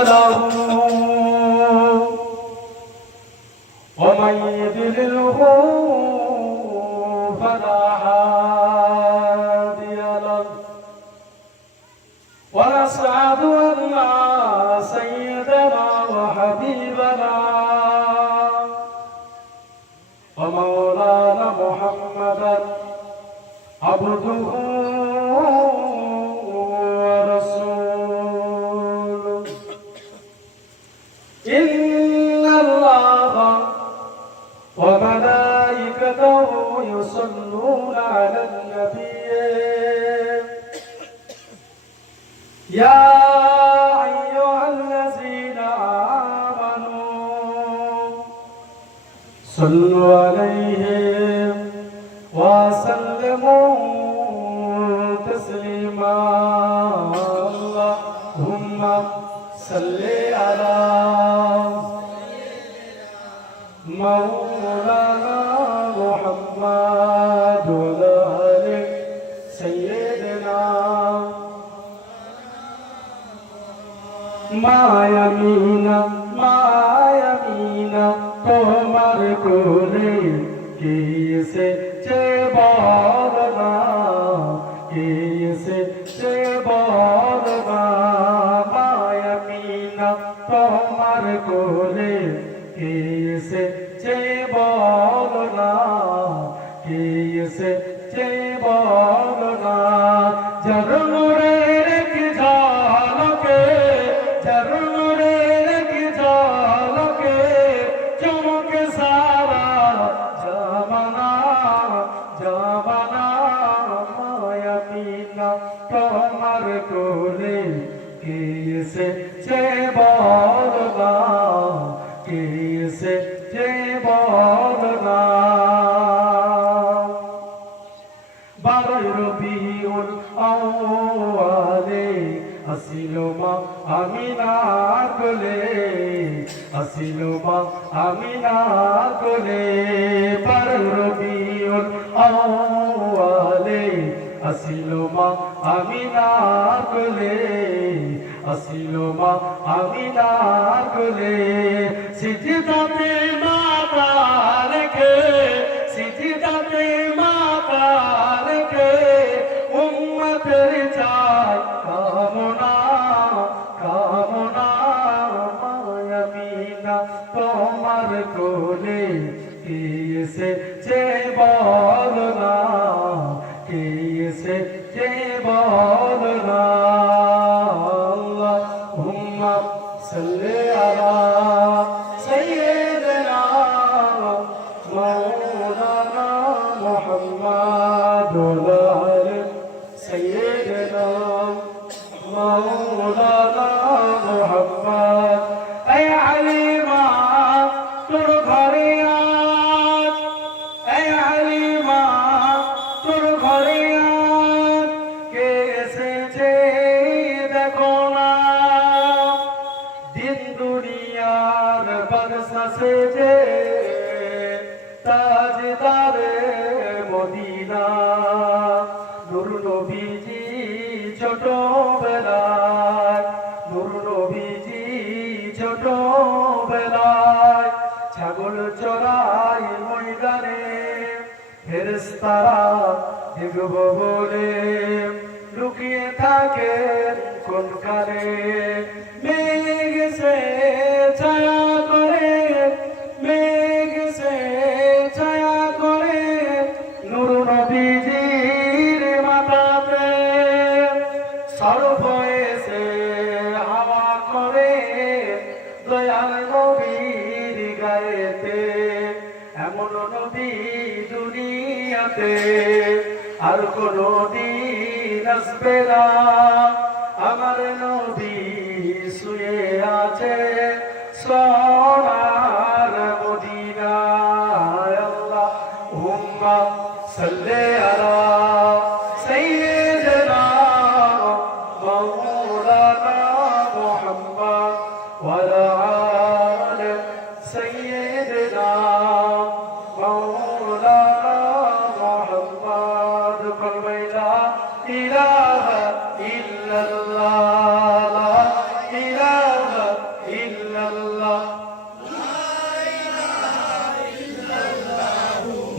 له ومن يضلله فلا هادي له ونشهد أن سيدنا وحبيبنا ومولانا محمدا عبده ورسوله إن الله وملائكته يصلون على النبي يا أيها الذين آمنوا صلوا عليه وسلموا تسليما اللهم صل على مولانا محمد وعلى آل سيدنا মায়ামিনা মায়ামিনা তোমার কোলে কে এসেছে বল না কে এসেছে বল না মায়ামিনা তোমার কোলে কে এসেছে বল না কে এসেছে বল না জরুরের কি ঝলকে জরুরের কি ঝলকে চমকে সারা জামানা জামানা মায়ামিনা তোমার কোলে কে এসেছে বল না কে এসেছে বল না বারোই রবিউল আউয়ালে আসিল মা আমিনার কোলে আসিল মা আমিনার কোলে বারোই রবিউল আউয়ালে আসিল মা আমিনার কোলে আসিল মা আমিনার কোলে সিজদাতে মাথা রেখে সিজদাতে মাথা রেখে উম্মতের চাই কামনা কামনা মায়ামিনা তোমার কোলে কে এসেছে বল না কে এসেছে বল না আল্লাহুম্মা সাল্লি আলা সাইয়্যিদিনা মাওলানা মুহাম্মদ ওয়া আলি সাইয়্যিদিনা মাওলানা মুহাম্মদ এই আলিমা তোর ঘরে আজ এই আলিমা তোর ঘরে আজ কে এসেছে দেখো না দিন দুনিয়ার বাদশা সেজে তাজদারে মদিনা নূর নবীজি ছোটবেলায় নূর নবীজি ছোটবেলায় ছাগল চড়াই ময়দানে ফেরেশতারা দেখব বলে লুকিয়ে থাকে কোন কালে মেঘ সে ছায়া করে মেঘ সে ছায়া করে নূর নবীজির মাথাতে সর্ব এসে হাওয়া করে দয়াল নবীর গায়েতে এমন নবী দুনিয়াতে আর কোনো দিন আসবে না আমার নবী শুয়ে আছে সোনার মদিনায় আল্লাহুম্মা সাল্লি আলা সাইয়্যিদিনা মাওলানা মুহাম্মদ ওয়া আলা আলি সাইয়্যিদিনা মাওলানা মুহাম্মদ লা ইলাহা ইল্লা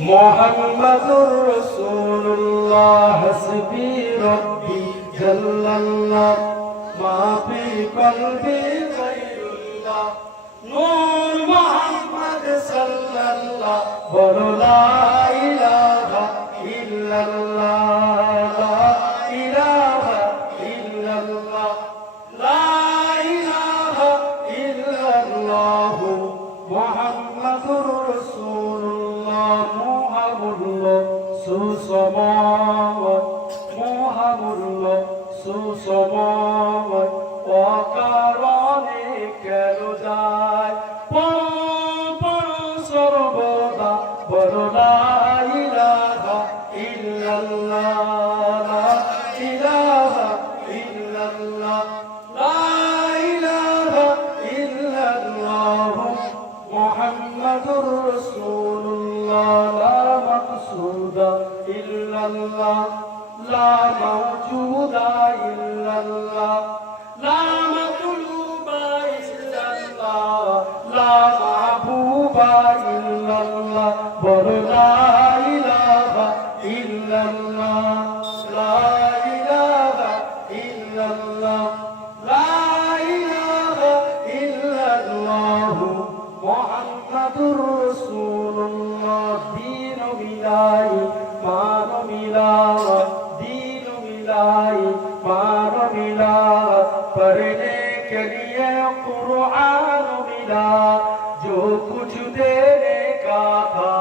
মুহাম্মাদুর রাসূলুল্লাহ হাসবি রাব্বি জাল্লাল্লাহ মা ফি কলবি গায়রুল্লাহ নূর মুহাম্মদ সাল্লাল্লাহ বলো লা ইলাহা ইল্লাল্লাহ লা ইলাহা ইল্লাল্লাহ লা ইলাহা ইল্লাল্লাহ মুহাম্মাদুর রাসূলুল্লাহ মুহাম্মাদুল্লাহ সুসময় মুহাম্মাদুল্লাহ সুসময় অকারণে কেন যায় সর্বদা বলো লা ইলাহা ইল্লাল্লাহ লা ইলাহা ইল্লাল্লাহ লা ইলাহা ইল্লাল্লাহ মুহাম্মাদুর রাসূলুল্লাহ লা মাকসুদা ইল্লাল্লাহ লা মাওজুদা ইল্লাল্লাহ লা মাতলুবা ইল্লাল্লাহ লা মাহবুবা ইল্লাল্লাহ বলো লা ইলাহা ইল্লাল্লাহ লা ইলাহা ইল্লাল্লাহ লা ইলাহা ইল্লাল্লাহ মুহাম্মাদুর রাসূলুল্লাহ দীন মিলাই মান মিলাই दीन मिलाई मान मिला पढ़ने के लिए कुरान मिला जो कुछ देने का था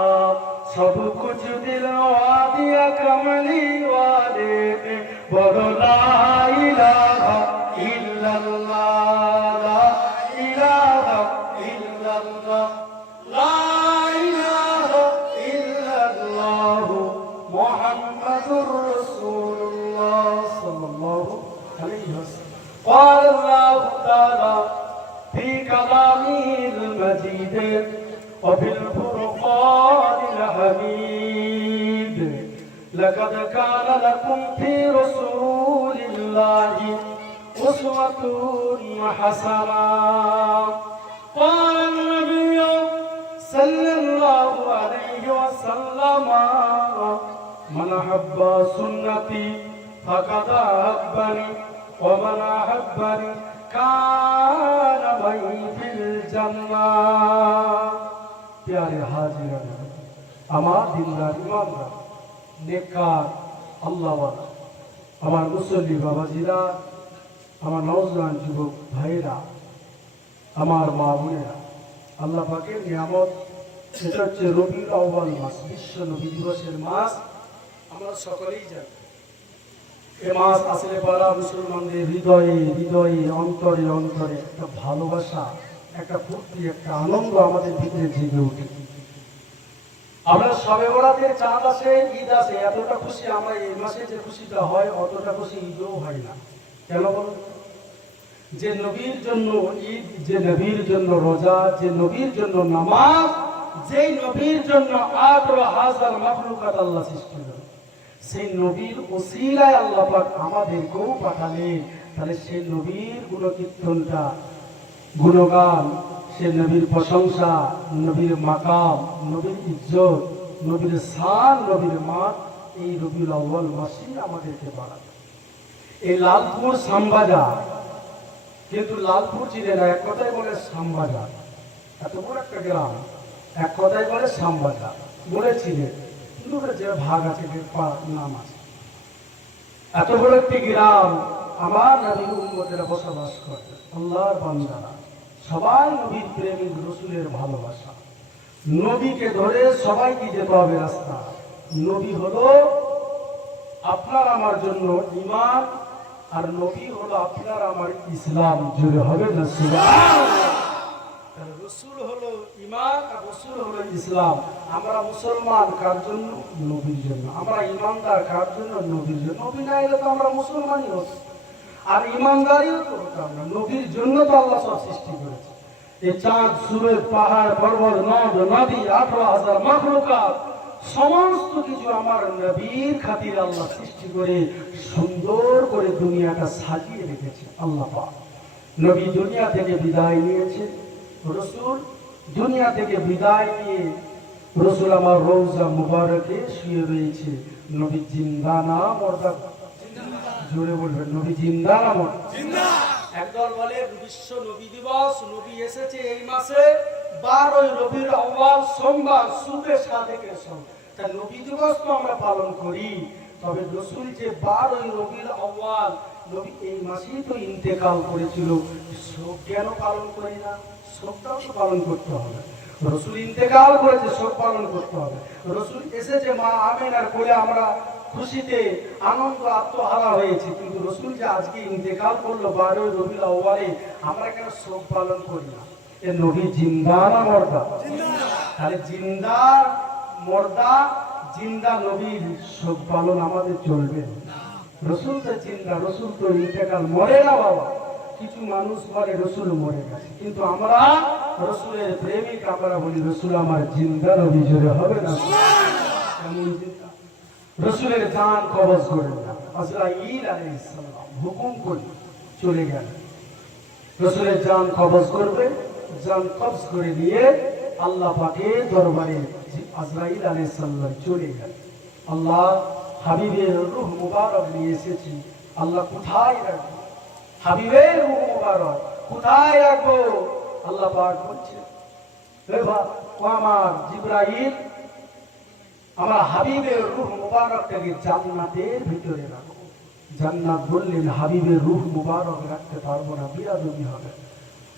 सब कुछ दिलवा दिया कमली वाले ने बोलो ला इलाहा इल्लल्लाह ला इलाहा इल्लल्लाह ला इलाहा इल्लल्लाह मुहम्मदुर रसूलुल्लाह सल्लल्लाहु अलैहि वसल्लम قال الله تعالى في كلامه المجيد وفي الفرقان الحميد لقد كان لكم في رسول الله أسوة حسنة قال النبي صلى الله عليه وسلم من أحب سنتي فقد أحبني ومن أحبني كان معي في الجنة प्यारे हाजिर আমার দিনদার ইমানদার নেককার আল্লাহওয়ালা আমার মুসল্লি বাবাজিরা আমার নওজওয়ান যুবক ভাইরা আমার মা বোনেরা আল্লাহ পাকের নিয়ামত সেটা হচ্ছে রবিউল আউয়াল মাস বিশ্ব নবী দিবসের মাস আমরা সকলেই জানি এই মাস আসলে পারা মুসলমানদের হৃদয়ে হৃদয়ে অন্তরে অন্তরে একটা ভালোবাসা একটা ফুর্তি একটা আনন্দ আমাদের ভিতরে জেগে ওঠে আমরা সবে বরাতের চাঁদ আসে ঈদ আসে এতটা খুশি আমরা এই মাসে যে খুশিটা হয় অতটা খুশি ঈদও হয় না কেন বলুন যে নবীর জন্য ঈদ যে নবীর জন্য রোজা যে নবীর জন্য নামাজ যেই নবীর জন্য 18,000 মাখলুকাত আল্লাহ সৃষ্টি করেন সেই নবীর ওসিলায় আল্লাহ পাক আমাদেরকেও পাঠালেন তাহলে সেই নবীর গুণকীর্তনটা গুণগান সে নবীর প্রশংসা নবীর মাকাম নবীর ইজ্জত নবীর শান নবীর মান এই রবিউল আউয়াল মাসেই আমাদেরকে বাড়াবে এই লালপুর শ্যামবাজার কিন্তু লালপুর চিনে না এক কথায় বলে শ্যামবাজার এত বড় একটা গ্রাম এক কথায় বলে শ্যামবাজার বলেছিলেন কিন্তু যে ভাগ আছে নাম আছে এত বড় একটি গ্রাম আমার নবীর উম্মতেরা বসবাস করে আল্লাহর বান্দারা সবাই নবীর প্রেমিক রসুলের ভালোবাসা নবীকে ধরে সবাইকে যেতে হবে রাস্তা নবী হলো আপনার আমার জন্য ঈমান আর নবী হলো আপনার আমার ইসলাম জুড়ে হবে না সুবহানাল্লাহ রসুল হলো ঈমান আর রসুল হলো ইসলাম আমরা মুসলমান কার জন্য নবীর জন্য আমরা ঈমানদার কার জন্য নবীর জন্য নবী না এলে তো আমরা মুসলমানই হচ্ছি আর ঈমানদারিও করতাম না নবীর জন্য তো আল্লাহ সব সৃষ্টি করেছে এই চাঁদ সূরজ পাহাড় পর্বত নদ নদী 18,000 মাখলুকাত সমস্ত কিছু আমার নবীর খাতিরে আল্লাহ সৃষ্টি করে সুন্দর করে দুনিয়াটা সাজিয়ে রেখেছে আল্লাহ পাক নবী দুনিয়া থেকে বিদায় নিয়েছে রাসূল দুনিয়া থেকে বিদায় নিয়ে রসুল আমার রওজা মুবারকে শুয়ে রয়েছে, নবী জিন্দা না মরদা? জোরে বলবেন, নবী জিন্দা না মরদা? একদল বলে বিশ্ব নবী দিবস, নবী এসেছে এই মাসে 12ই রবিউল আউয়াল সোমবার সুবে সাদেকের সঙ্গে। তা নবী দিবস তো আমরা পালন করি, তবে রসুল যে 12ই রবিউল আউয়াল নবী এই মাসেই তো ইন্তেকাল করেছিল, শোক কেন পালন করি না? শোকটাও তো পালন করতে হবে। রসুল ইন্তেকাল করেছে, শোক পালন করতে হবে। রসুল এসেছে মা আমিনার কোলে, আমরা খুশিতে আনন্দ আত্মহারা হয়েছে, কিন্তু রসুল যে আজকে ইন্তেকাল করলো 12ই রবিউল আউয়ালে, আমরা কেন শোক পালন করি না? এ নবী জিন্দা না মর্দা? তাহলে জিন্দা মর্দা, জিন্দা নবীর শোক পালন আমাদের চলবে না। রসুল তো জিন্দা, রসুল তো ইন্তেকাল, মরে না বাবা। কিছু মানুষ বলে রসুল মরে গেছে, কিন্তু আমরা রসুলের প্রেমিক, আমরা বলি রসুল আমার জিন্দা নবী। জোরে হবে না? এমন জিন্দা রসুলের জান কবজ করেন না, আজরাইল আলাইহিস সালাম হুকুম করে চলে গেল, রসুলের জান কবজ করবে। জান কবজ করে নিয়ে আল্লাহ পাকের দরবারে আজরাইল আলাইহিস সালাম চলে গেল। আল্লাহ হাবিবের রূহ মুবারক নিয়ে এসেছি, আল্লাহ কোথায় রাখবো? হাবিবের রূহ মুবারক কোথায় রাখবো? আল্লাহ পাক বলছে, ও আমার জিবরাইল, আমার হাবিবের রূহ মুবারকটাকে জান্নাতের ভিতরে রাখো। জান্নাত বললেন হাবিবের রূহ মুবারক রাখতে পারবো না, বিরাদবি হবে।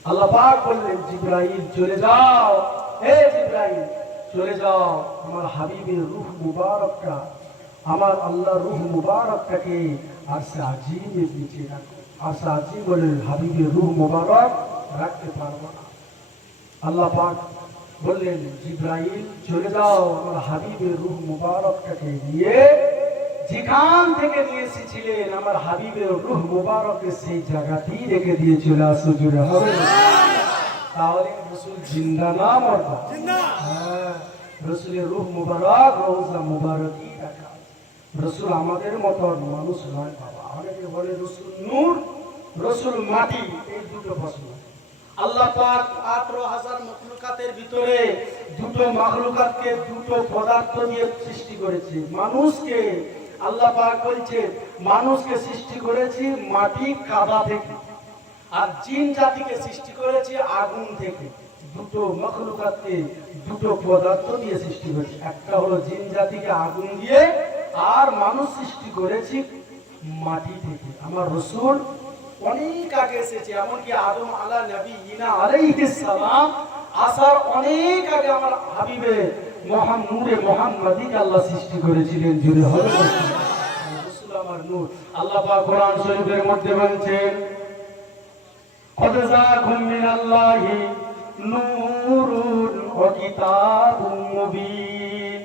আল্লাহ পাক বললেন জিবরাইল চলে যাও, হে জিবরাইল চলে যাও, আমার হাবিবের রূহ মুবারকটা, আমার আল্লাহ রূহ মুবারকটাকে আরশে আজিমের নিচে রাখো। আরশে আজিম বললেন হাবিবের রূহ মুবারক রাখতে পারবো না। আল্লাহ পাক বললেন জিবরাইল চলে যাও, আমার হাবিবের রূহ মুবারকটাকে নিয়ে যেখান থেকে নিয়ে এসেছিলেন আমার হাবিবের রূহ মুবারককে সেই জায়গাতেই রেখে দিয়ে চলে আসো। জুড়ে হবে না? তাহলে রসুল জিন্দা না মরদা? হ্যাঁ, রসুলের রূহ মুবারক রওজা মুবারকই রাখা। রসুল আমাদের মতো মানুষ নয় বাবা। অনেকে বলে রসুল নূর, রসুল মাটি, এই দুটো প্রশ্ন। আল্লাহ পাক 18,000 মখলুকাতের ভিতরে দুটো মখলুকাতকে দুটো পদার্থ দিয়ে সৃষ্টি করেছে। মানুষকে আল্লাহ পাক বলছে মানুষকে সৃষ্টি করেছি মাটি কাদা থেকে, আর জিন জাতিকে সৃষ্টি করেছি আগুন থেকে। দুটো মখলুকাতকে দুটো পদার্থ দিয়ে সৃষ্টি করেছে, একটা হলো জিন জাতিকে আগুন দিয়ে, আর মানুষ সৃষ্টি করেছি মাটি থেকে। আমার রসুল অনেক আগে এসেছে, এমনকি আদম আলা নবী ইনা আলাইহিস সালাম আসার অনেক আগে আমার হাবিবে নূরে মুহাম্মাদিকে আল্লাহ সৃষ্টি করেছিলেন। জুড়ে হবে রসুল আমার নূর। আল্লাহ পাক কোরআন শরীফের মধ্যে বলছেন কদ জাআকুম মিনাল্লাহি নূরুন ওয়া কিতাবুম মুবিন।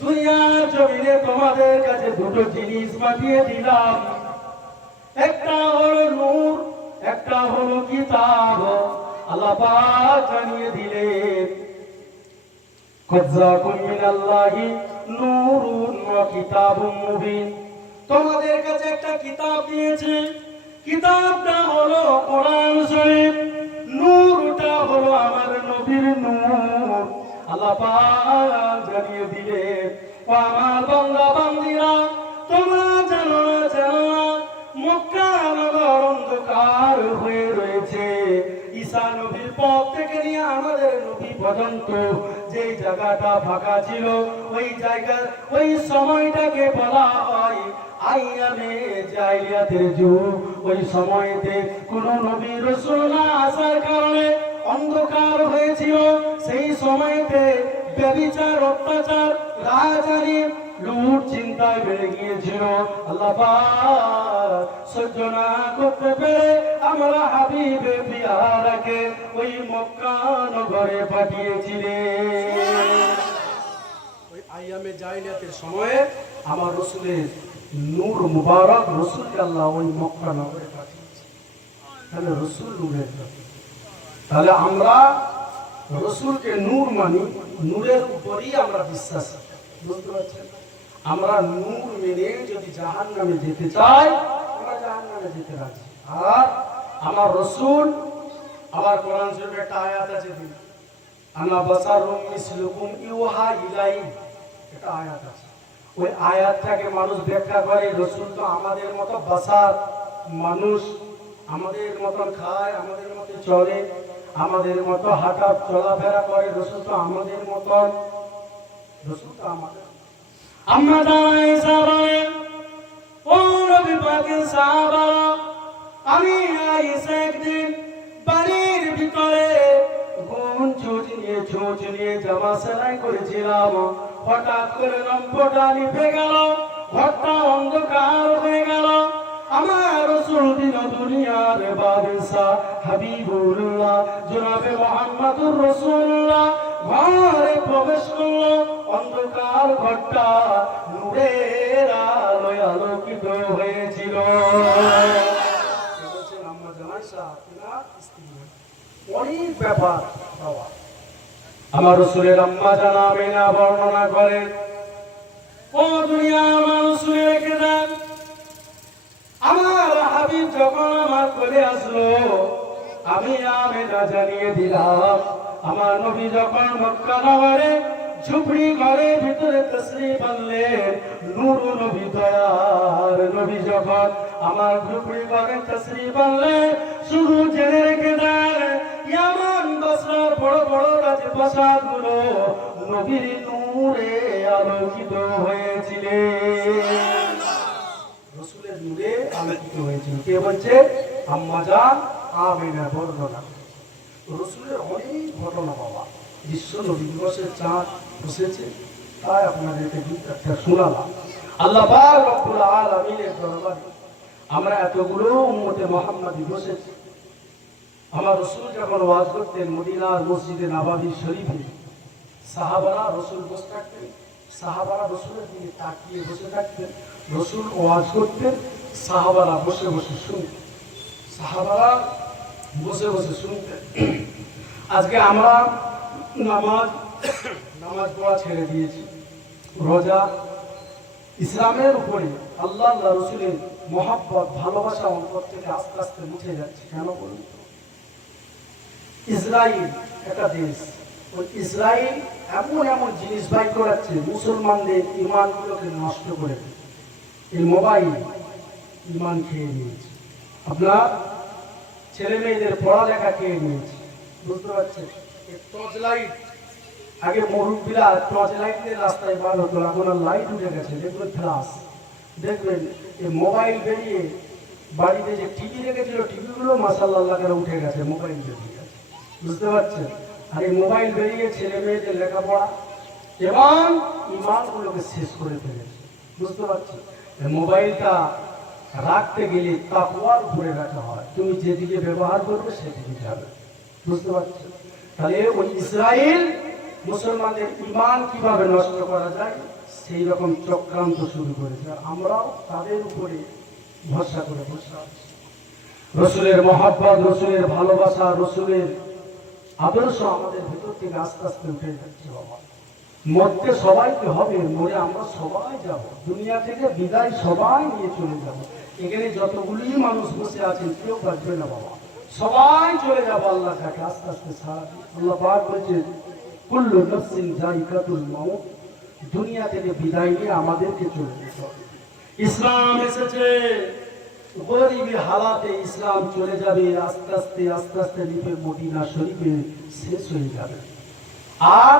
দুনিয়ার জমিনে তোমাদের কাছে দুটো জিনিস পাঠিয়ে দিলাম, একটা হলো নূর, একটা হলো কিতাব। আল্লাহ পাক জানিয়ে দিলেন কদ জাআকুম মিনাল্লাহি নূরুন ওয়া কিতাবুম মুবিন। তোমাদের কাছে একটা কিতাব দিয়েছে, কিতাবটা হলো কোরআন শরীফ, নূরটা হলো আমার নবীর নূর। আল্লাহ পাক জানিয়ে দিলেন ও আমার বান্দা বান্দীরা, তোমরা জানো না জানো না মক্কা নগর অন্ধকার হয়ে রয়েছে। ঈসা নবীর পর থেকে নিয়ে আমাদের নবী পর্যন্ত যে জায়গাটা ফাঁকা ছিল, ওই জায়গা ওই সময়টাকে বলা হয় আইয়ামে জাইলিয়াতের যুগ। ওই সময়তে কোন নবী রাসূল না আসার কারণে অন্ধকার হয়েছিল। সেই সময়তে ব্যভিচার, অত্যাচার, রাজারি, লুট, চিন্তায় বেড়ে গিয়েছিল। আল্লাহ পাক সহ্য না করতে পেরে আমরা হাবিবে পিয়ারাকে ওই মক্কা নগরে পাঠিয়েছিলেন। ওই আইয়ামে জাইলিয়াতের সময়ে আমার রসুলের নূর মুবারক রসুলকে আল্লাহ ওই মক্কা নগরে পাঠিয়েছে। তাহলে রসুল নূরের, তাহলে আমরা রসুলকে নূর মানি, নূরের উপরই আমরা বিশ্বাস। বুঝতে পারছেন? আমরা নূর মেনে যদি জাহান্নামে যেতে চাই, আমরা জাহান্নামে যেতে রাজি। আর আমার রসুল আবার কোরআন শরীফে একটা আয়াত আছে, আনা বাসারুম মিসলুকুম ইউহা ইলাই, এটা আয়াত আছে। ওই আয়াতটাকে মানুষ ব্যাখ্যা করে রাসূল তো আমাদের মতো বাসার মানুষ, আমাদের মতন খায়, আমাদের মতো চলে, আমাদের মতো হাঁটা চলাফেরা করে, রাসূল তো আমাদের মতন, রাসূল তো আমাদের। আমরা দাঁড়াই সাহাবায়ে, ও নবী পাকের সাহাবারা, আমি আয়েশা একদিন বাড়ির ভিতরে চোঁচ নিয়ে জামা সেলাই করেছিলাম। হঠাৎ করে লম্বটা নিভে গেল, ঘরটা অন্ধকার হয়ে গেল। আমার রাসূল দিন দুনিয়ার বাদশা হাবিবুল্লাহ জনাবে মুহাম্মদুর রাসূলুল্লাহ ঘরে প্রবেশ করলো। অন্ধকার ঘরটা নূরের আলোয় আলোকিত হয়েছিল। বলছেন আম্মা জানাইসা তিনার স্ত্রী, অনেক ব্যাপার বাবা। আমার রাসূলের আম্মা জানা আমিনা বর্ণনা করেন, ও দুনিয়ার মানুষ শুনে রেখে দেন, আমার হাবিব যখন আমার কোলে আসলো, আমি আমিনা জানিয়ে দিলাম, আমার নবী যখন মক্কা নগরে ঝুপড়ি ঘরের ভিতরে তাশরীফ আনলেন, নূর নবী দয়ার নবী যখন আমার ঝুপড়ি ঘরে তাশরীফ আনলেন, শুধু জেনে রেখে দেন, ইয়ামান বসরার বড় বড় রাজপ্রাসাদগুলো নবীর নূরে আলোকিত হয়েছিল। রাসূলের নূরে আলোকিত হয়েছিল। কে বলছে? আম্মা জান আমিনা বর্ণনা। রাসূলের অনেক ঘটনা বাবা। বিশ্ব নবী দিবসের চাঁদ বসেছে, তাই আপনাদেরকে একটা শোনালাম। আল্লাহ পাক রব্বুল আলামিনের দরবারে আমরা এতগুলো উম্মতে মুহাম্মাদি বসেছি। আমার রাসূল যখন ওয়াজ করতেন মদিনার মসজিদে নববী শরীফে, সাহাবারা রাসূল বসে থাকতেন, সাহাবারা রাসূলের দিকে তাকিয়ে বসে থাকতেন। রাসূল ওয়াজ করতেন, সাহাবারা বসে বসে শুনতেন, সাহাবারা বসে বসে শুনতেন। আজকে আমরা নামাজ পড়া ছেড়ে দিয়েছি, রোজা, ইসলামের উপরে আল্লাহ রাসূলের মহব্বত ভালোবাসা অন্তর থেকে আস্তে আস্তে মুছে যাচ্ছে। কেন বলুন? ইসরায়েল একটা দেশ, ওই ইসরায়েল এমন এমন জিনিস বাই করাচ্ছে মুসলমানদের ইমানগুলোকে নষ্ট করে দেয়। এই মোবাইল ইমান খেয়ে নিয়েছে, আপনার ছেলে মেয়েদের পড়ালেখা খেয়ে নিয়েছে, বুঝতে পারছেন? এই টর্চ লাইট, আগে মুরব্বীরা টর্চ লাইট নিয়ে রাস্তায় বার হতো, এখন আর লাইট উঠে গেছে, দেখবেন ফ্লাশ। দেখবেন এই মোবাইল বেরিয়ে বাড়িতে যে টিভি রেখেছিল, টিভিগুলো মাশাআল্লাহ করে উঠে গেছে, মোবাইল বেরিয়ে গেছে, বুঝতে পারছেন? আর এই মোবাইল বেরিয়ে ছেলে মেয়েদের লেখাপড়া এবং ইমানগুলোকে শেষ করে ফেলেছে, বুঝতে পারছেন? মোবাইলটা রাখতে গেলে তাকওয়ার উপরে রাখা হয়, তুমি যেদিকে ব্যবহার করবে সেদিকে যাবে, বুঝতে পারছেন? তাহলে ওই ইসরায়েল মুসলমানদের ইমান কিভাবে নষ্ট করা যায় সেই রকম চক্রান্ত শুরু করেছে। আর আমরাও তাদের উপরে ভরসা করে বসে আছি। রাসূলের মহব্বত, রাসূলের ভালোবাসা, রাসূলের আদর্শ আমাদের ভিতর থেকে আস্তে আস্তে উঠে যাচ্ছে বাবা। মরতে সবাইকে হবে, মরে আমরা সবাই যাব, দুনিয়া থেকে বিদায় সবাই নিয়ে চলে যাব। এখানে যতগুলি মানুষ বসে আছেন কেউ বাঁচবে না বাবা, সবাই চলে যাবো আল্লাহ কাছে আস্তে আস্তে ছাড়া। আল্লাহ পাক বলছে কুল্লু নাফসিন যায়িকাতুল মাউত, দুনিয়া থেকে বিদায় নিয়ে আমাদেরকে চলে যেতে হবে। ইসলাম এসেছে, গরিবী হালাতে ইসলাম চলে যাবে, আস্তে আস্তে আস্তে আস্তে লিপে মদিনা শরীফে শেষ হয়ে যাবে। আর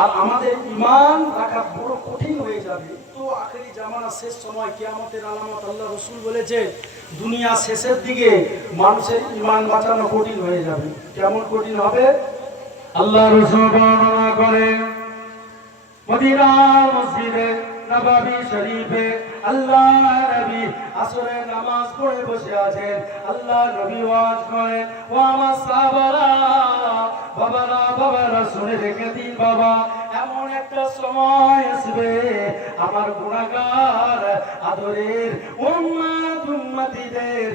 আর আমাদের ইমান রাখা বড় কঠিন হয়ে যাবে। তো আখেরি জামানা, শেষ সময়, কিয়ামতের আলামত আল্লাহ রাসূল বলেছে দুনিয়া শেষের দিকে মানুষের ইমান বাঁচানো কঠিন হয়ে যাবে। কেমন কঠিন হবে? আল্লাহ রাসূল বর্ণনা করেন মদিনার মসজিদে নববী শরীফে আল্লাহ নবী আসরের নামাজ পড়ে বসে আছেন। আল্লাহ নবী ওয়াজ করেন, ও আমার সাহাবারা, বাবারা শুনে রেখে দিন বাবা, এমন একটা সময় আসবে আমার গুনাহগার আদরের উম্মতিদের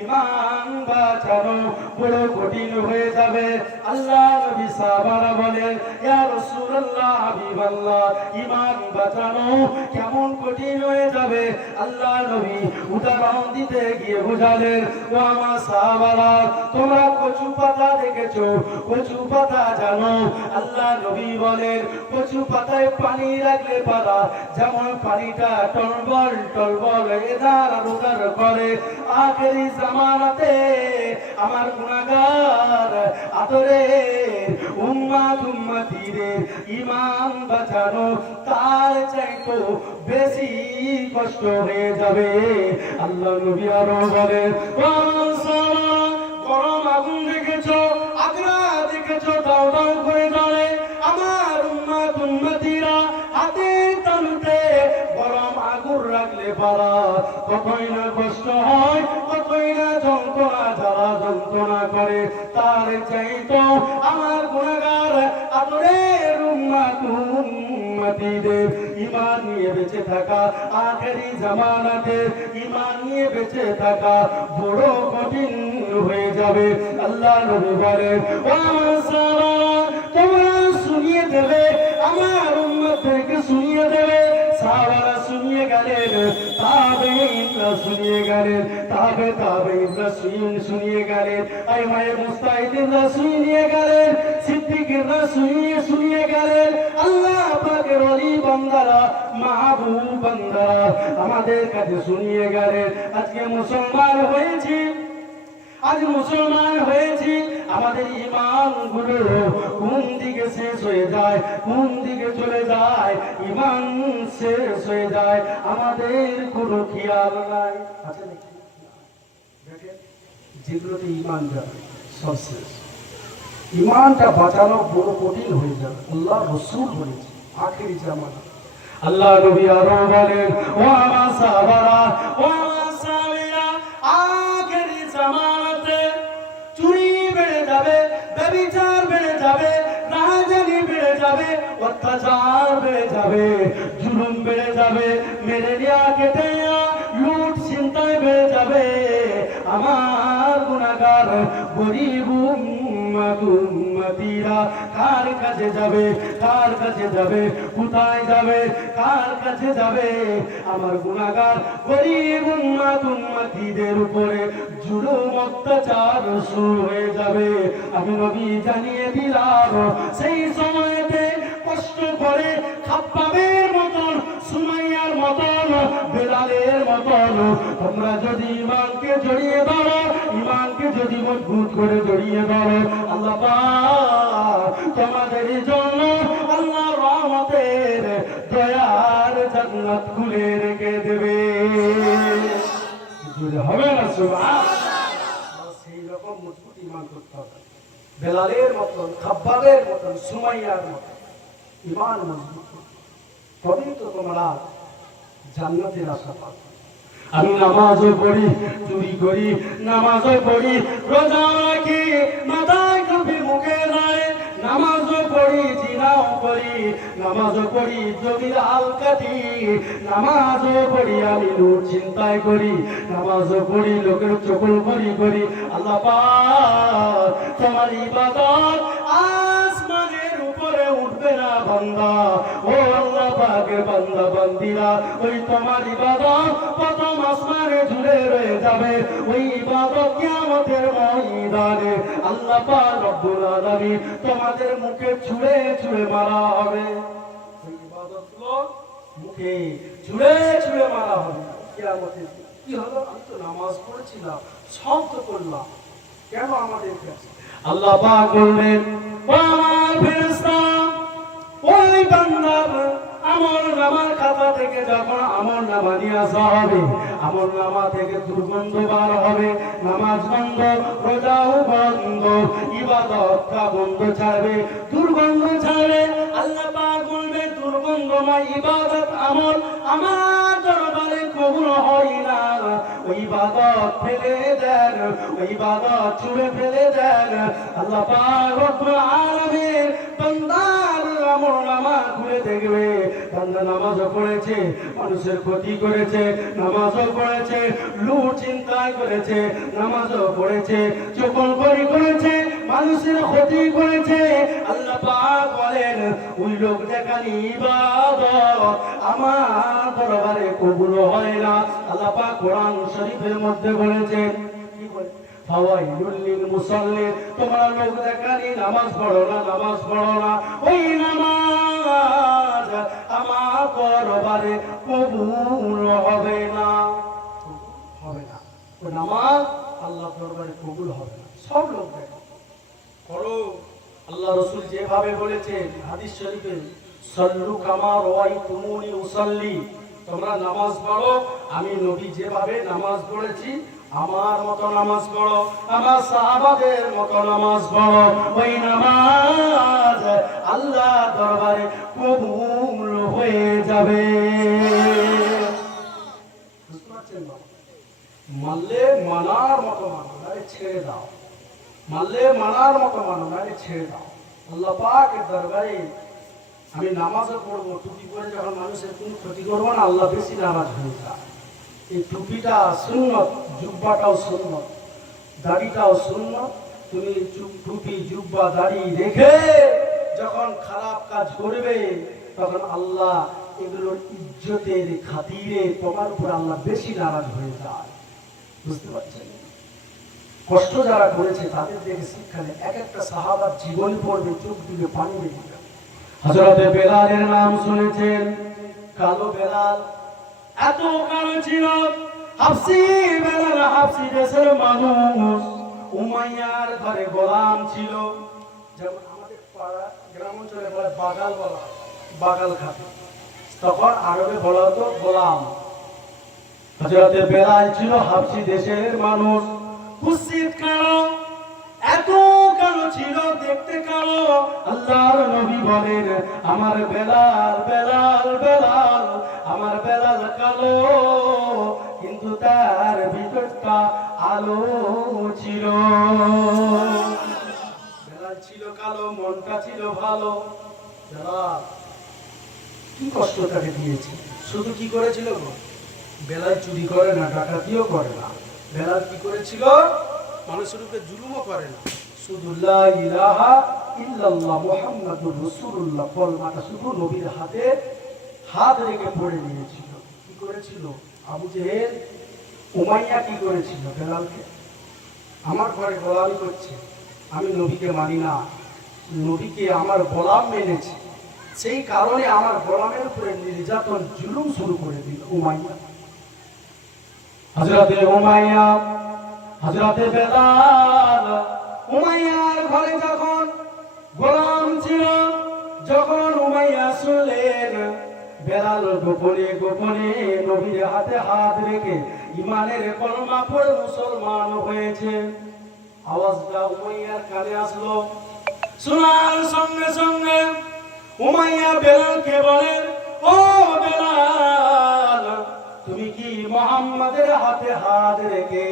ঈমান বাঁচানো বড় কঠিন হয়ে যাবে। আল্লাহ নবী সাহাবারা বলেন, ইয়া রাসূলুল্লাহ, হাবিবাল্লাহ, ঈমান বাঁচানো কেমন কঠিন হয়ে যাবে? আল্লাহ নবী উদাহরণ জানান দিতে গিয়ে বুঝালেন, ও আমার সাহাবারা, তোমরা কচু পাতা দেখেছো? কচু পাতা জানো? আল্লাহ নবী বলেন, কচু পাতায় পানি রাখলে পারা যেমন পানিটা টলবল টলবল এধার আর ওধার করে, আখেরি জামানাতে আমার গুনাহগার আদরের উম্মাত উম্মতিদের ঈমান বাঁচানো তার চাইতো বেশি কষ্ট হয়ে যাবে। আল্লাহ নবী আরো বলেন, ও সাহাবা, গরম আগুন দেখেছো? আগ্রা দেখেছো? দাও দাও করে জ্বলে। আমার উম্মাত উম্মতিরা হাতের তালুতে গরম আগুন রাখলে পারা কতই না কষ্ট হয়, কতই না যন্ত্রণা যারা যন্ত্রণা করে, তার চাইতো আমার গুনাহগার আদরের উম্মাত উম্মতিদের ঈমান নিয়ে বেঁচে থাকা, আখেরি জামানাতে ঈমান নিয়ে বেঁচে থাকা বড় কঠিন হয়ে যাবে। আল্লাহ নবী বলেন, ও সাহাবারা, তোমরা শুনিয়ে দেবে, আমার উম্মতদেরকে শুনিয়ে দেবে। সাহাবারা শুনিয়ে গেলেন, তাবেঈনরা শুনিয়ে গেলেন, তাবেঈনরা শুনিয়ে গেলেন, আইমায়ে মুস্তাহিদিনরা শুনিয়ে গেলেন, সিদ্দিকরা শুনিয়ে গেলেন। আল্লাহ পাকের ওলি বান্দারা, মাহবুব বান্দারা আমাদের কাছে শুনিয়ে গেলেন। আজকে মুসলমান হয়েছি, আজ মুসলমান হয়েছি, আমাদের ঈমান গুলো কোন দিকে শেষ হয়ে যায়, কোন দিকে চলে যায়, ঈমান শেষ হয়ে যায়, আমাদের কোনো খেয়াল নাই। আছে নাকি? দেখেন, যেগুলোতে ঈমান যাবে সব শেষ। ঈমানটা বাঁচানো বড় কঠিন হয়ে যাবে। আল্লাহ রাসূল বলেছে আখেরি জামানা। আল্লাহ নবী আরো বলেন, ও আমার সাহাবারা, ও আমার সাহাবীরা, আখেরি জামানাতে চুরি বেড়ে যাবে, ব্যভিচার বেড়ে যাবে, রাহাজানি বেড়ে যাবে, অত্যাচার বেড়ে যাবে, জুলুম বেড়ে যাবে, মেরে নেওয়া কেটে নেওয়া, লুট ছিনতাই বেড়ে যাবে। আমার গুনাহগার গরীব উম্মত উম্মতিরা কার কাছে যাবে? কার কাছে যাবে? কোথায় যাবে? কার কাছে যাবে? আমার গুনাহগার গরীব উম্মত উম্মতিদের উপরে জুলুম অত্যাচার শুরু হয়ে যাবে। আমি নবী জানিয়ে দিলাম, সেই সময়তে কষ্ট করে খাব্বাবের মতন, সুমাইয়ার মতন, বেলালের মতন তোমরা যদি ঈমানকে জড়িয়ে ধরো, ঈমানকে যদি মজবুত করে জড়িয়ে ধরো, আল্লাহ পাক তোমাদের জন্য আল্লাহর রহমতের দয়ার জান্নাত খুলে রেখে দেবে। জুড়ে হবে না সুবহানাল্লাহ? সেই রকম মজবুত ঈমান করতে হবে, বেলালের মতন, খাব্বাবের মতন, সুমাইয়ার মতন ঈমান মজবুত, তবেই তো তোমরা জান্নাতের আশা পাবে। আমি নামাজও পড়ি, চুরি করি, নামাজও পড়ি, রোজা রাখি, মাথায় টুপি মুখে নাই, নামাজও পড়ি, জিনাও করি, নামাজও পড়ি, জমির হাল কাটি, নামাজও পড়ি, আমি লুট ছিনতাই করি, নামাজও পড়ি, লোকের চগলখড়ি করি। আল্লাহ পাক তোমার ইবাদত আসমানের উপরে উঠবে না বান্দা। ও আল্লাহ পাকের বান্দা বান্দিরা, ওই তোমার ইবাদত প্রথম আসমানে ঝুলে রয়ে যাবে। ওই ইবাদত কিয়ামতের ময়দানে আল্লাহ পাক রব্বুল আলামিন তোমাদের মুখে ছুঁড়ে ছুঁড়ে মারা হবে। ওই ইবাদতগুলো মুখে ছুঁড়ে ছুঁড়ে মারা হবে কিয়ামতের দিন। কি হলো? আমি তো নামাজ পড়েছিলাম, সব তো করলাম, কেন আমাদের কাছে? আল্লাহ পাক বললেন, ও আমার ফেরেশতা, ওই বান্দার আমলনামার খাতা থেকে যখন আমলনামা নিয়ে আসা হবে, আমলনামা থেকে দুর্গন্ধ বার হবে, নামাজ বন্ধ, রোজাও বন্ধ, ইবাদতটা বন্ধ ছাড়বে, দুর্গন্ধ ছাড়বে। আল্লাহ পাক বলবে, দুর্গন্ধময় ইবাদত আমল আমার দরবারে কবুল হয় না। ওই ইবাদত ফেলে দেন, ওই ইবাদত ছুঁড়ে ফেলে দেন। আল্লাহ পাক রব্বুল আলামিন বান্দার আমলনামা খুলে দেখবে, বান্দা নামাজও পড়েছে, মানুষের ক্ষতি করেছে, নামাজও পড়েছে, লুট ছিনতাই করেছে, নামাজও পড়েছে, চগলখড়ি করেছে, মানুষের ক্ষতি করেছে, আল্লাহ পাক বলেন ওই লোক দেখানি ইবাদত আমার দরবারে কবুল হয় না। আল্লাহ পাক কোরআন শরীফের মধ্যে বলেছেন, কি বলে, ফাওয়াইলুল লিল মুসাল্লিন, তোমরা লোক দেখানি নামাজ পড়ো না, নামাজ পড়ো না, ওই নামাজ আমার দরবারে কবুল হবে না, হবে না, ওই নামাজ আল্লাহর দরবারে কবুল হবে না। সব লোক দেখো করো, আল্লাহ রাসূল যেভাবে বলেছেন হাদিস শরীফে, সাল্লু কামা রাআইতুমুনি উসাল্লি, তোমরা নামাজ পড়ো আমি নবী যেভাবে নামাজ পড়েছি আমার মতো নামাজ পড়ো, আমার সাহাবাদের মতো নামাজ পড়ো, ওই নামাজ আল্লাহ দরবারে কবুল হয়ে যাবে। বুঝতে পারছেন না? মানলে মানার মতো মানো, নারে ছেড়ে দাও, মানলে মানার মতো মানো, নারে ছেড়ে দাও। আল্লাহ পাকের দরবারে আমি নামাজও পড়বো, টুপি পরে যখন মানুষের কোনো ক্ষতি করবো না, আল্লাহ বেশি নারাজ হয়ে যায়। এই টুপিটা সুন্নত, জুব্বাটাও সুন্নত, দাড়িটাও সুন্নত। তুমি টুপি জুব্বা দাড়ি রেখে যখন খারাপ কাজ করবে তখন আল্লাহ এগুলোর ইজ্জতের খাতিরে তোমার উপর আল্লাহ বেশি নারাজ হয়ে যায়। বুঝতে পারছেন? কষ্ট যারা করেছে তাদের দেখে শিক্ষা নেই। এক একটা সাহাবার জীবনী পড়বে, চোখ দিকে পানি বেরিয়ে যাবে। হযরতে বেলালের নাম শুনেছেন, কালো বেলাল, এত কালো ছিল। হাফসি বেলাল, হাফসি দেশের মানুষ, উমাইয়ার ঘরে গোলাম ছিল। যেমন আমাদের পাড়া গ্রাম অঞ্চলে বলে বাগাল, বলা বাগাল খাতে, তখন আরবে বলা হতো গোলাম। হযরতে বেলাল ছিল হাফসি দেশের মানুষ, কুৎসিত কালো, এত কালো ছিল, দেখতে কালো। আল্লাহর নবী বলেন, আমার বেলাল বেলাল বেলাল, আমার বেলাল কালো কিন্তু তার ভিতরটা আলো ছিল। বেলাল ছিল কালো, মনটা ছিল ভালো। বেলাল কি কষ্ট তাকে দিয়েছে, শুধু কি করেছিল গো? বেলাল চুরি করে না, ডাকাতিও করে না। বেলাল কি করেছিল? মানুষের উপরে জুলুমও করে না, শুধু লা ইলাহা ইল্লাল্লাহ মুহাম্মাদুর রাসূলুল্লাহ কলমাটা শুধু নবীর হাতে হাত রেখে পড়ে নিয়েছিল। কি করেছিল? আবু জেহেল, উমাইয়া কি করেছিল? বেলালকে, আমার ঘরে গোলামি করছে, আমি নবীকে মানি না, নবীকে আমার গোলাম মেনেছে, সেই কারণে আমার গোলামের উপরে নির্যাতন জুলুম শুরু করে দিল উমাইয়া। হযরতে উমাইয়া, হযরতে বেলাল উমাইয়ার ঘরে যখন গোলাম ছিল, যখন উমাইয়া শুনলেন বেলাল গোপনে গোপনে নবীর হাতে হাত রেখে ইমানের কলমা পড়ে মুসলমান হয়েছে, আওয়াজটা উমাইয়ার কানে আসলো। শোনার সঙ্গে সঙ্গে উমাইয়া বেলালকে বলেন, ও বেলাল, তুমি কি মুহাম্মাদের হাতে হাত রেখে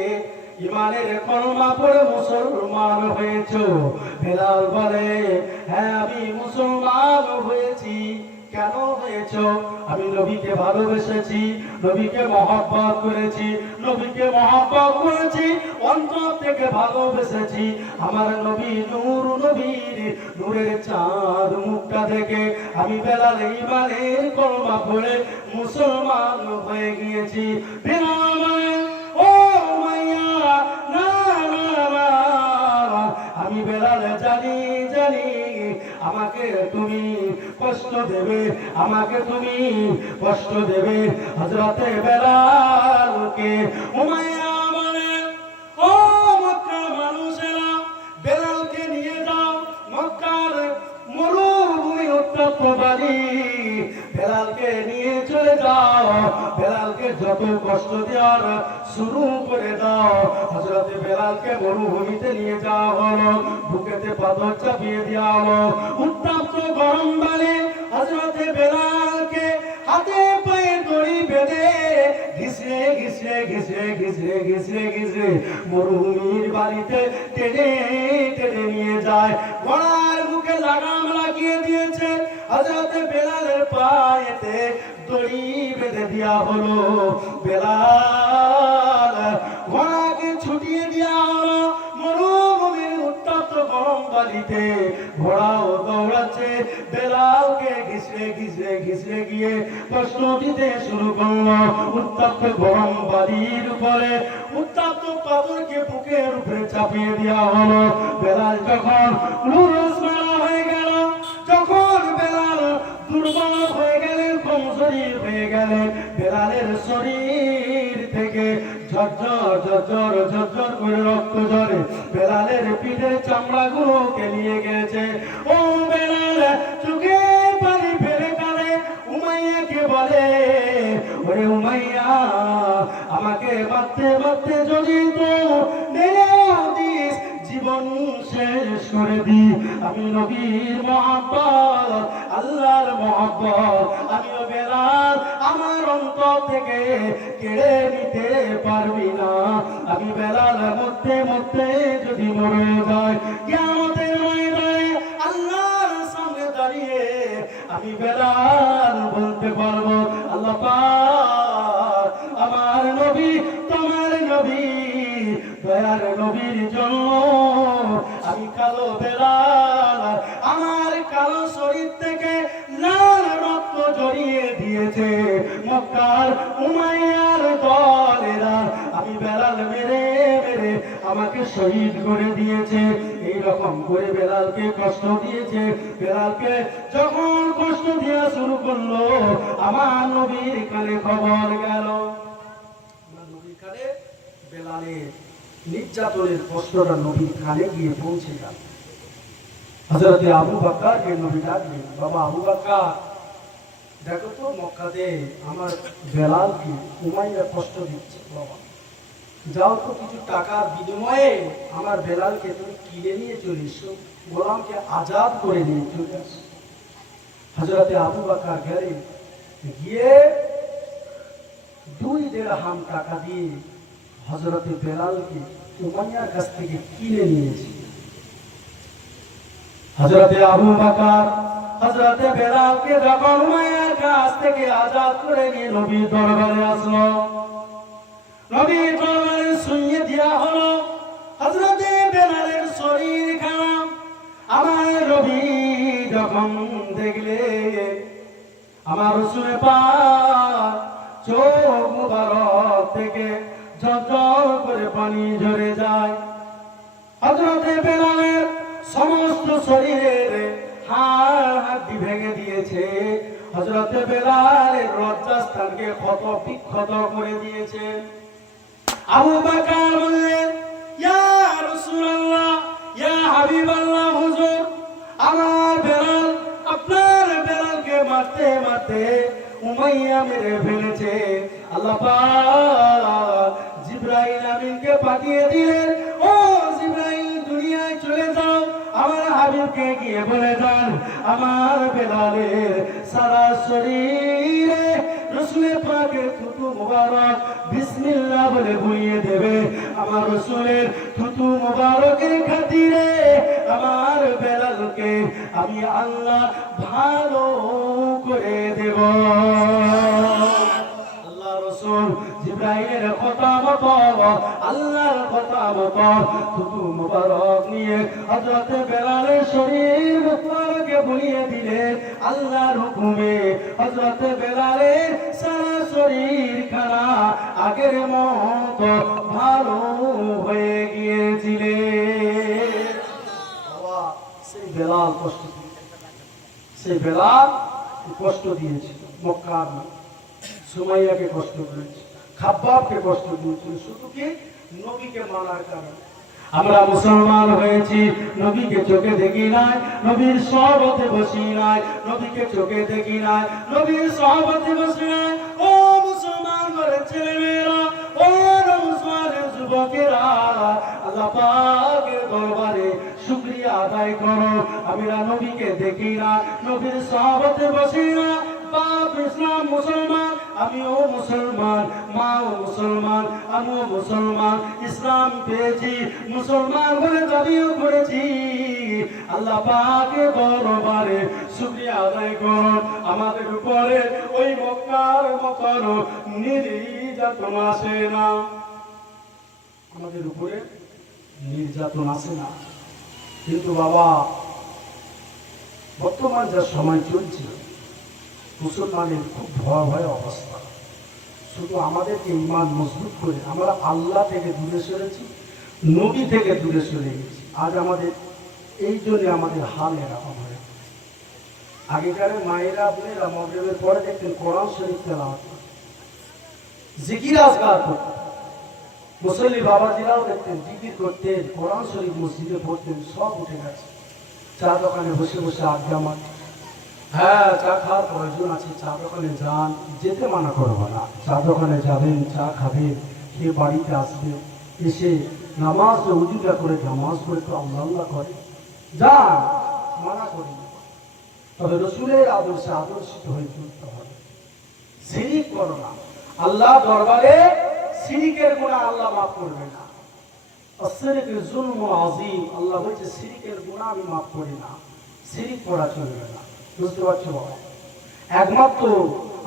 ইমানের কলমা পড়ে মুসলমান হয়েছো? বেলাল বলে, হ্যাঁ আমি মুসলমান হয়েছি। কেন হয়েছো? আমি নবীকে ভালোবেসেছি, নবীকে মহব্বত করেছি, নবীকে মহব্বত করেছি, অন্তর থেকে ভালোবেসেছি। আমার নবী নূর, নবীর নূরের চাঁদ মুখটা দেখে আমি বেলাল ইমানের কলমা পড়ে মুসলমান হয়ে গিয়েছি। বেলাল বলে, ও মাইয়া, না না না, আমি বেলাল জানি জানি আমাকে তুমি কষ্ট দেবে, আমাকে তুমি কষ্ট দেবে। হযরতে বেলালকে উমাইয়া বলে, ও মক্কার মানুষেরা, বেলালকে নিয়ে যাও মক্কার মরুভূমি উত্তপ্ত বাড়ি, বেলালকে নিয়ে চলে যাও, বেলালকে যত কষ্ট দেওয়ার শুরু করে দাও। হযরতে বেলালকে মরুভূমিতে নিয়ে যাওয়া হলো, বুকেতে পাথর চাপিয়ে দেওয়া হলো, উত্তপ্ত গরম বালি হযরতে বেলালকে হাতে পায়ে দড়ি বেঁধে ঘিসে ঘিসে ঘিসে ঘিসে ঘিসে ঘিসে মরুভূমির বাড়িতে টেনে টেনে নিয়ে যায়। ঘোড়ার বুকে লাগাম লাগিয়ে দিয়েছে, হযরতে বেলালের পায়েতে দড়ি বেঁধে দেওয়া হলো। বেলাল ঘোড়াকে ছুটিয়ে দেওয়া হলো, মরুভূমির উত্তপ্ত গরম ঘোড়াও দৌড়াচ্ছে। বেলালকে ঘিসড়ে ঘিসড়ে ঘিসড়ে গিয়ে কষ্ট দিতে শুরু করলো। উত্তপ্ত গরম বাড়ির উপরে উত্তপ্ত পাথরকে বুকের উপরে চাপিয়ে দেওয়া হলো। বেলাল যখন লুরস মারা হয়ে গেল, যখন বেলাল দুর্বল হয়ে গেলেন, কমজোরি হয়ে গেলেন, বেলালের শরীর থেকে ঝরঝর ঝরঝর ঝরঝর করে রক্ত ঝরে বেলালের পিঠের চামড়াগুলো কেলিয়ে গেছে। ও বেলাল চোখে পানি ফেলে কাঁদে, উমাইয়াকে বলে, ওরে উমাইয়া, আমাকে মারতে মারতে যদি তো মেরেও দিস, জীবন শেষ করে দি। আমি নবীর মহব্বত, আল্লাহর মহব্বত আমিও বেলাল আমার অন্তর থেকে কেড়ে নিতে পারবি না। আমি বেলাল মরতে মরতে যদি মরে যায়, কিয়ামতের ময়দানে আল্লাহর সামনে দাঁড়িয়ে আমি বেলাল বলতে পারবো, আল্লাহ পাক, আমার নবী তোমার নবী, দয়ার নবীর জন্য আমি কালো বেলাল, আমার কালো শরীর থেকে লাল রক্ত জড়িয়ে দিয়েছে মক্কার উমাইয়ার দলেরা। আমি বেলাল মেরে মেরে আমাকে শহীদ করে দিয়েছে। এই রকম করে বেলালকে কষ্ট দিয়েছে। বেলালকে যখন কষ্ট দেওয়া শুরু করলো, আমার নবীর কানে খবর গেল। নবীর কানে বেলালের নির্যাতনের কষ্টটা নবীর কানে গিয়ে পৌঁছে গেল। হযরতে আবু বকরকে নবী ডাকলেন, বাবা আবু বকর, দেখো তো মক্কাতে আমার বেলালকে উমাইয়া কষ্ট দিচ্ছে, বাবা যাও তো কিছু টাকার বিনিময়ে আমার বেলালকে তুমি কিনে নিয়ে চলে এসো, গোলামকে আজাদ করে নিয়ে চলে আসো। হযরতে আবু বকর গেলেন, গিয়ে 2 দিরহাম টাকা দিয়ে হযরতে বেলালকে উমাইয়ার কাছ থেকে কিনে নিয়েছে। হযরতে আবু বকর হযরতে বেলালকে যখন উমাইয়ার কাছ থেকে আজাদ করে নিয়ে নবীর দরবারে আসলো, নবীর দরবারে শুনিয়ে দেওয়া হলো। হযরতে বেলালের শরীর খারাপ। আমার নবী যখন দেখলে, আমার রাসূল পাক চোখ মুবারক থেকে ঝরঝর করে পানি ঝরে যায়। হযরতে বেলালের সমস্ত শরীরের হাড় ভেঙে দিয়েছে। হযরতে বেলালের লজ্জাস্থানকে ক্ষত বিক্ষত করে দিয়েছে। আবু বকর বললেন, ইয়া রাসূলুল্লাহ, ইয়া হাবিবাল্লাহ, হুজুর, আমার বেলাল, আপনার বেলালকে মারতে মারতে উমাইয়া মেরে ফেলেছে। আল্লাহ পাক জিবরাইল আমিনকে পাঠিয়ে দিলেন, ও জিবরাইল, দুনিয়ায় চলে যাও, আমার হাবিবকে গিয়ে বলে যান, আমার বেলালের সারা শরীরে রাসূল পাকের থুতু মুবারক বিসমিল্লাহ বলে বুলিয়ে দেবে। আমার রাসূলের থুতু মুবারকের খাতিরে আমার বেলালকে আমি আল্লাহ ভালো করে দেব। আল্লাহ রাসূল জিবরাইলের কথা মতো, আল্লাহর কথা মতো থুতু মুবারক নিয়ে হযরতে বেলালের শরীর মুবারকে বুলিয়ে দিলেন। আল্লাহর হুকুমে হযরতে বেলালের সারা শরীর খানা আগের মতো ভালো হয়ে গিয়েছিলেন। বাবা, সেই বেলাল কষ্ট দিয়েছে, সেই বেলাল কষ্ট দিয়েছিল। মক্কার সুমাইয়াকে কষ্ট দিয়েছে, খাব্বাবকে কষ্ট দিয়েছিল, শুধু কি নবীকে মানার কারণে। আমরা মুসলমান হয়েছি, নবীকে চোখে দেখি নাই, নবীর সহবতে বসি নাই, নবীকে চোখে দেখি নাই, নবীর সহবতে বসি নাই। ও মুসলমান ঘরের ছেলেমেয়েরা, ও মুসলমানের যুবকেরা, আল্লাহ পাকের দরবারে শুকরিয়া আদায় করো। আমরা নবীকে দেখি না, নবীর সহবতে বসি না, বাপ ইসলাম মুসলমান, আমিও মুসলমান, মাও মুসলমান, আমিও মুসলমান, ইসলাম পেয়েছি, মুসলমান বলে দাবিও করেছি। আল্লাহ পাকের দরবারে শুকরিয়া আদায় করুন। আমাদের উপরে ওই মক্কার মতন নির্যাতন আসে না, আমাদের উপরে নির্যাতন আসে না। কিন্তু বাবা, বর্তমান যা সময় চলছে, মুসলমানের খুব ভয়াবহ অবস্থা। শুধু আমাদেরকে ইমান মজবুত করে আমরা আল্লাহ থেকে দূরে সরেছি, নবী থেকে দূরে সরে গেছি। আজ আমাদের এই জন্য আমাদের হাল এরকম হয়ে। আগেকার মায়েরা বোনেরা মাগরিবের পরে দেখতেন কোরআন শরীফ তেলাওয়াত করতেন, জিকির আজকার করতেন। মুসল্লি বাবাজিরাও দেখতেন জিকির করতেন, কোরআন শরীফ মসজিদে পড়তেন। সব উঠে গেছে, চা দোকানে বসে বসে আড্ডা মারতেন। হ্যাঁ, চা খাওয়ার প্রয়োজন আছে, চা দোকানে যান, যেতে মানা করবো না। চা দোকানে যাবেন, চা খাবেন, খেয়ে বাড়িতে আসবেন, এসে নামাজ উজুটা করে নামাজ পড়ে তো আল্লাহ আল্লাহ করে যান, মানা করি না। তবে রসুলের আদর্শে আদর্শিত হয়ে চলতে হবে। শিরিক করো না, আল্লাহ দরবারে শিরিকের গুনাহ আল্লাহ মাফ করবে না। আশরিকের জুলম আযীম, আল্লাহ বলছে শিরিকের গুনাহ আমি মাফ করি না। শিরিক করা চলবে না। বুঝতে পারছো বাবা? একমাত্র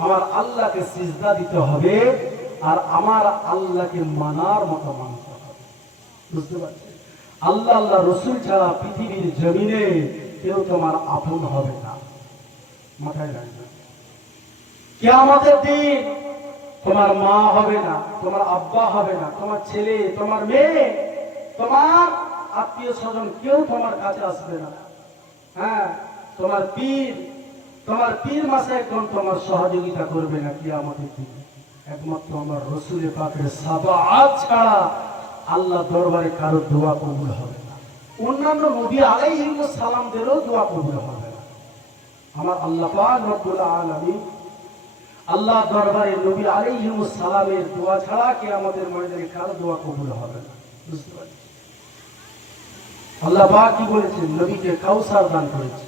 আমার আল্লাহকে সিজদা দিতে হবে আর আমার আল্লাহকে মানার মতো মানতে হবে। বুঝতে পারছেন? আল্লাহ আল্লাহ রসুল ছাড়া পৃথিবীর জমিনে কেউ তোমার আপন হবে না। মাথায় রাখবেন, কিয়ামতের দিন তোমার মা হবে না, তোমার আব্বা হবে না, তোমার ছেলে, তোমার মেয়ে, তোমার আত্মীয় স্বজন কেউ তোমার কাছে আসবে না। হ্যাঁ, তোমার পীর মাসে একজন তোমার সহযোগিতা করবে না কিয়ামতের দিনে। একমাত্র আমার রসুলের পাকের শাফাআত ছাড়া আল্লাহ দরবারে কারো দোয়া কবুল হবে না। অন্যান্য নবী আলাইহিস সালামদেরও দোয়া কবুল হবে না। আমার আল্লাহ পাক রব্বুল আলামিন আল্লাহ দরবারে নবী আলাইহিস সালামের দোয়া ছাড়া কিয়ামতের ময়দানে কারো দোয়া কবুল হবে না। বুঝতে পারছেন? আল্লাহ পাক কি বলেছেন? নবীকে কাউসার দান করেছে।